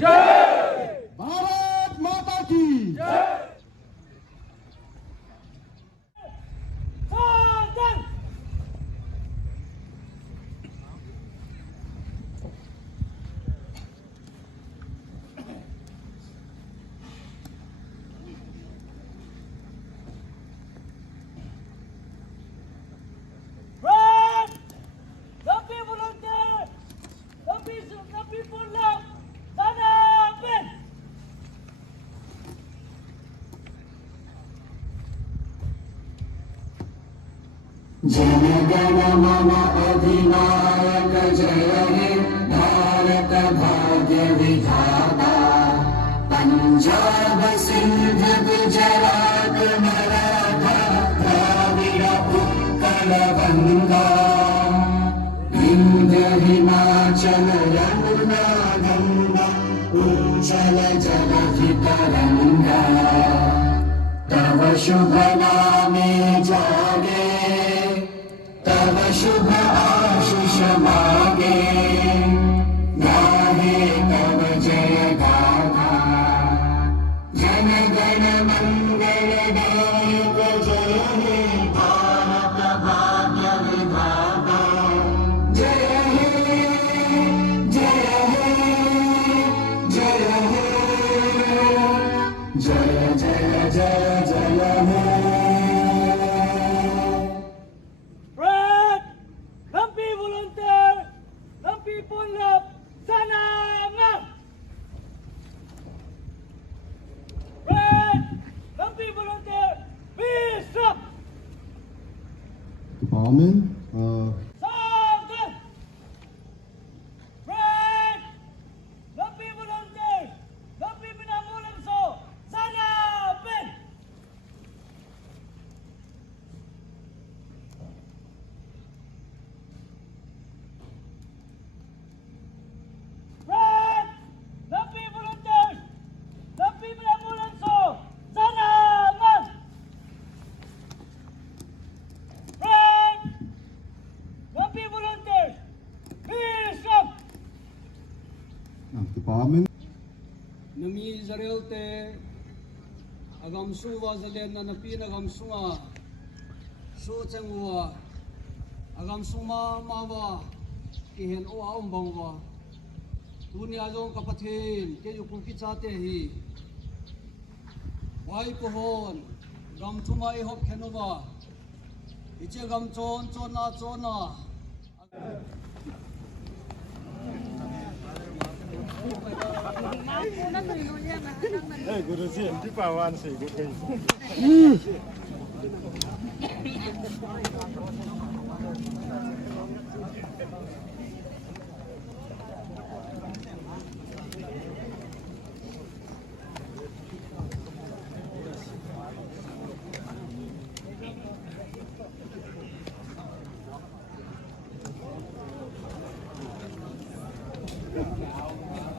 जय। भारत माता की जय। जन गण मन अधिनायक जय हे भारत भाग्य विधाता पंजाब सिंध गुजरात मराठा द्राविड़ उत्कल गंगा विंध्य हिमाचल यमुना गंगा उज्जल जलधि तरंगा तव शुभ नामे जागे तव शुभ आशीष मागे गाहे तव जय गाथा जन गण मंगल दायक जय हे भारत भाग्य विधाता जय हे जय हे जय हे जय जय जय जय हे Department. Department. Nami Zarel te agam suwa zalen na napin agam sunga su chengwa agam suma mawa kihen o aumbangwa dunia jong kapathin ke yuku ki chate hi wai pohon gam thuma I hop khenova iche gam chona Guru ji MT पावन से गई